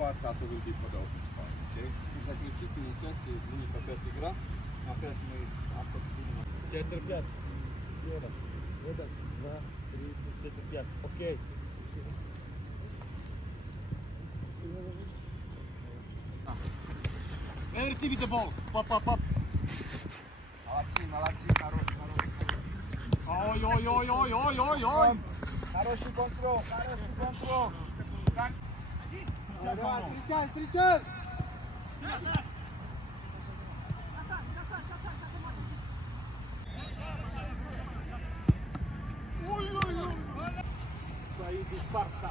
part also will be for the offense part. Okay? В заключительній часті мені опять игра, опять мы будем. 4-5. Один, два, три, 4-5. Окей. Эрти with the ball. Pop. Молодцы, хорош. Ой. Хороший контроль. Так. Встречай! Саид из Спарта.